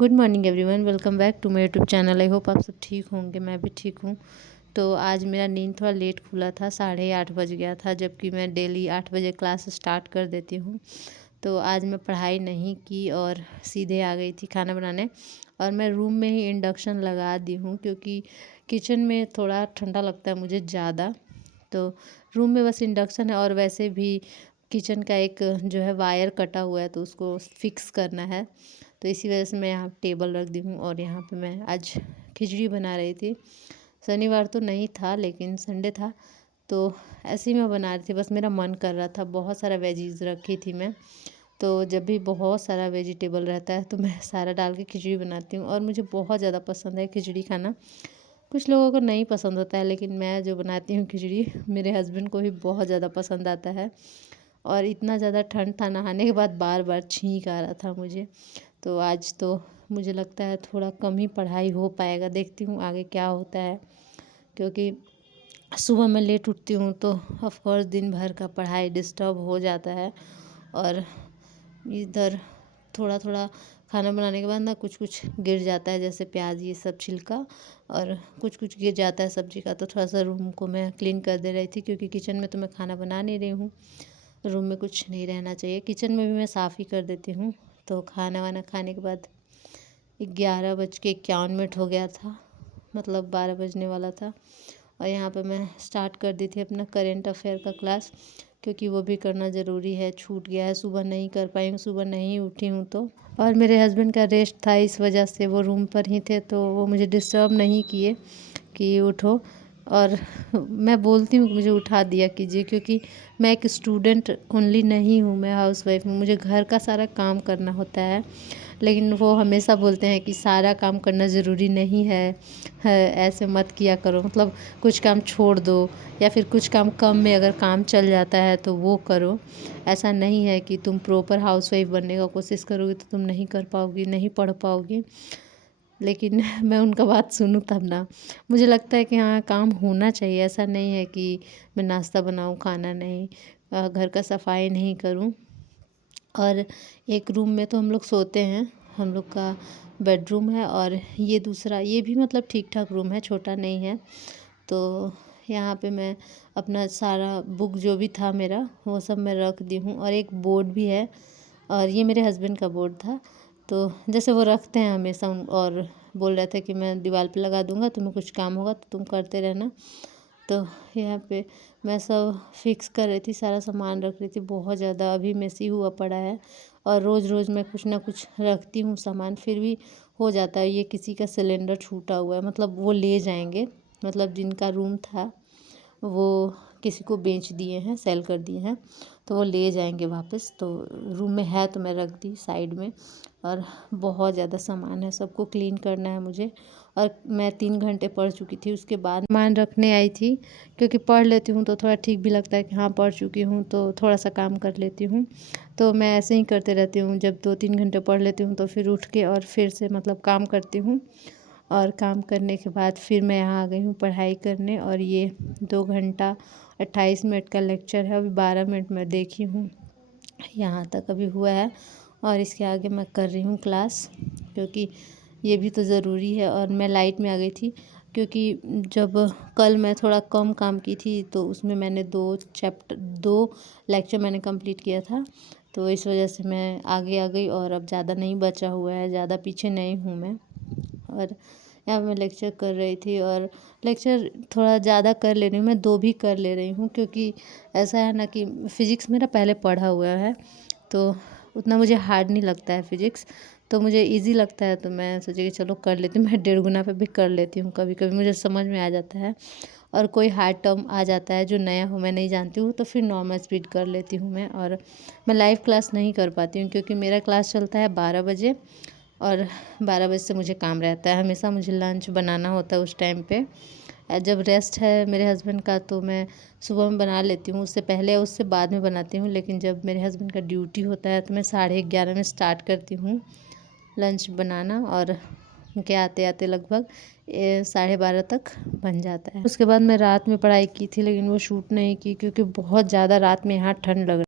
Good morning everyone, welcome back to my YouTube channel. I hope आप सब ठीक होंगे, मैं भी ठीक हूँ। तो आज मेरा नींद थोड़ा लेट खुला था, 8:30 बज गया था, जबकि मैं डेली 8 बजे क्लास स्टार्ट कर देती हूँ। तो आज मैं पढ़ाई नहीं की और सीधे आ गई थी खाना बनाने। और मैं रूम में ही इंडक्शन लगा दी हूँ क्योंकि किचन में थोड़ा ठंडा लगता है मुझे ज़्यादा। तो रूम में बस इंडक्शन है और वैसे भी किचन का एक जो है वायर कटा हुआ है तो उसको फिक्स करना है। तो इसी वजह से मैं यहाँ टेबल रख दी हूँ और यहाँ पे मैं आज खिचड़ी बना रही थी। शनिवार तो नहीं था लेकिन संडे था, तो ऐसे ही मैं बना रही थी, बस मेरा मन कर रहा था। बहुत सारा वेजीज रखी थी मैं, तो जब भी बहुत सारा वेजिटेबल रहता है तो मैं सारा डाल के खिचड़ी बनाती हूँ और मुझे बहुत ज़्यादा पसंद है खिचड़ी खाना। कुछ लोगों को नहीं पसंद होता है लेकिन मैं जो बनाती हूँ खिचड़ी, मेरे हस्बैंड को भी बहुत ज़्यादा पसंद आता है। और इतना ज़्यादा ठंड था, नहाने के बाद बार बार छींक आ रहा था मुझे। तो आज तो मुझे लगता है थोड़ा कम ही पढ़ाई हो पाएगा, देखती हूँ आगे क्या होता है। क्योंकि सुबह मैं लेट उठती हूँ तो ऑफ कोर्स दिन भर का पढ़ाई डिस्टर्ब हो जाता है। और इधर थोड़ा थोड़ा खाना बनाने के बाद ना कुछ कुछ गिर जाता है, जैसे प्याज ये सब छिलका, और कुछ कुछ गिर जाता है सब्जी का। तो थोड़ा सा रूम को मैं क्लीन कर दे रही थी क्योंकि किचन में तो मैं खाना बना नहीं रही हूँ, रूम में कुछ नहीं रहना चाहिए। किचन में भी मैं साफ़ ही कर देती हूँ। तो खाना वाना खाने के बाद 11:51 हो गया था, मतलब 12 बजने वाला था। और यहाँ पे मैं स्टार्ट कर दी थी अपना करेंट अफेयर का क्लास, क्योंकि वो भी करना ज़रूरी है। छूट गया है, सुबह नहीं कर पाई हूँ, सुबह नहीं उठी हूँ तो। और मेरे हस्बैंड का रेस्ट था, इस वजह से वो रूम पर ही थे, तो वो मुझे डिस्टर्ब नहीं किए कि उठो। और मैं बोलती हूँ कि मुझे उठा दिया कीजिए, क्योंकि मैं एक स्टूडेंट ओनली नहीं हूँ, मैं हाउसवाइफ हूँ, मुझे घर का सारा काम करना होता है। लेकिन वो हमेशा बोलते हैं कि सारा काम करना ज़रूरी नहीं है, ऐसे मत किया करो, मतलब कुछ काम छोड़ दो, या फिर कुछ काम कम में अगर काम चल जाता है तो वो करो। ऐसा नहीं है कि तुम प्रॉपर हाउसवाइफ बनने का कोशिश करोगी तो तुम नहीं कर पाओगी, नहीं पढ़ पाओगी। लेकिन मैं उनका बात सुनूँ तब ना। मुझे लगता है कि हाँ, काम होना चाहिए। ऐसा नहीं है कि मैं नाश्ता बनाऊँ, खाना नहीं, घर का सफाई नहीं करूँ। और एक रूम में तो हम लोग सोते हैं, हम लोग का बेडरूम है, और ये दूसरा, ये भी मतलब ठीक ठाक रूम है, छोटा नहीं है। तो यहाँ पे मैं अपना सारा बुक जो भी था मेरा वो सब मैं रख दी हूँ, और एक बोर्ड भी है, और ये मेरे हस्बैंड का बोर्ड था। तो जैसे वो रखते हैं हमेशा और बोल रहे थे कि मैं दीवार पे लगा दूँगा, तुम्हें कुछ काम होगा तो तुम करते रहना। तो यहाँ पे मैं सब फिक्स कर रही थी, सारा सामान रख रही थी। बहुत ज़्यादा अभी मेसी हुआ पड़ा है, और रोज़ रोज़ मैं कुछ ना कुछ रखती हूँ सामान, फिर भी हो जाता है। ये किसी का सिलेंडर छूटा हुआ है, मतलब वो ले जाएंगे, मतलब जिनका रूम था वो किसी को बेच दिए हैं, सेल कर दिए हैं, तो वो ले जाएंगे वापस। तो रूम में है तो मैं रख दी साइड में। और बहुत ज़्यादा सामान है, सबको क्लीन करना है मुझे। और मैं 3 घंटे पढ़ चुकी थी, उसके बाद सामान रखने आई थी, क्योंकि पढ़ लेती हूँ तो थोड़ा ठीक भी लगता है कि हाँ पढ़ चुकी हूँ तो थोड़ा सा काम कर लेती हूँ। तो मैं ऐसे ही करते रहती हूँ, जब 2-3 घंटे पढ़ लेती हूँ तो फिर उठ के और फिर से मतलब काम करती हूँ। और काम करने के बाद फिर मैं यहाँ आ गई हूँ पढ़ाई करने। और ये 2 घंटा 28 मिनट का लेक्चर है, अभी 12 मिनट मैं देखी हूँ, यहाँ तक अभी हुआ है। और इसके आगे मैं कर रही हूँ क्लास, क्योंकि ये भी तो ज़रूरी है। और मैं लाइट में आ गई थी, क्योंकि जब कल मैं थोड़ा कम काम की थी तो उसमें मैंने 2 लेक्चर मैंने कंप्लीट किया था, तो इस वजह से मैं आगे आ गई। और अब ज़्यादा नहीं बचा हुआ है, ज़्यादा पीछे नहीं हूँ मैं। और यहाँ मैं लेक्चर कर रही थी, और लेक्चर थोड़ा ज़्यादा कर ले रही हूँ मैं, 2 भी कर ले रही हूँ, क्योंकि ऐसा है ना कि फ़िज़िक्स मेरा पहले पढ़ा हुआ है, तो उतना मुझे हार्ड नहीं लगता है फ़िज़िक्स, तो मुझे इजी लगता है। तो मैं सोची कि चलो कर लेती हूँ, मैं 1.5 गुना पे भी कर लेती हूँ, कभी कभी मुझे समझ में आ जाता है। और कोई हार्ड टर्म आ जाता है जो नया हो, मैं नहीं जानती हूँ, तो फिर नॉर्मल स्पीड कर लेती हूँ मैं। और मैं लाइव क्लास नहीं कर पाती हूँ, क्योंकि मेरा क्लास चलता है 12 बजे, और 12 बजे से मुझे काम रहता है, हमेशा मुझे लंच बनाना होता है उस टाइम पे। जब रेस्ट है मेरे हस्बैंड का तो मैं सुबह में बना लेती हूँ, उससे पहले या उससे बाद में बनाती हूँ। लेकिन जब मेरे हस्बैंड का ड्यूटी होता है तो मैं 11:30 में स्टार्ट करती हूँ लंच बनाना, और उनके आते आते लगभग 12:30 तक बन जाता है। उसके बाद मैं रात में पढ़ाई की थी, लेकिन वो शूट नहीं की, क्योंकि बहुत ज़्यादा रात में यहाँ ठंड लग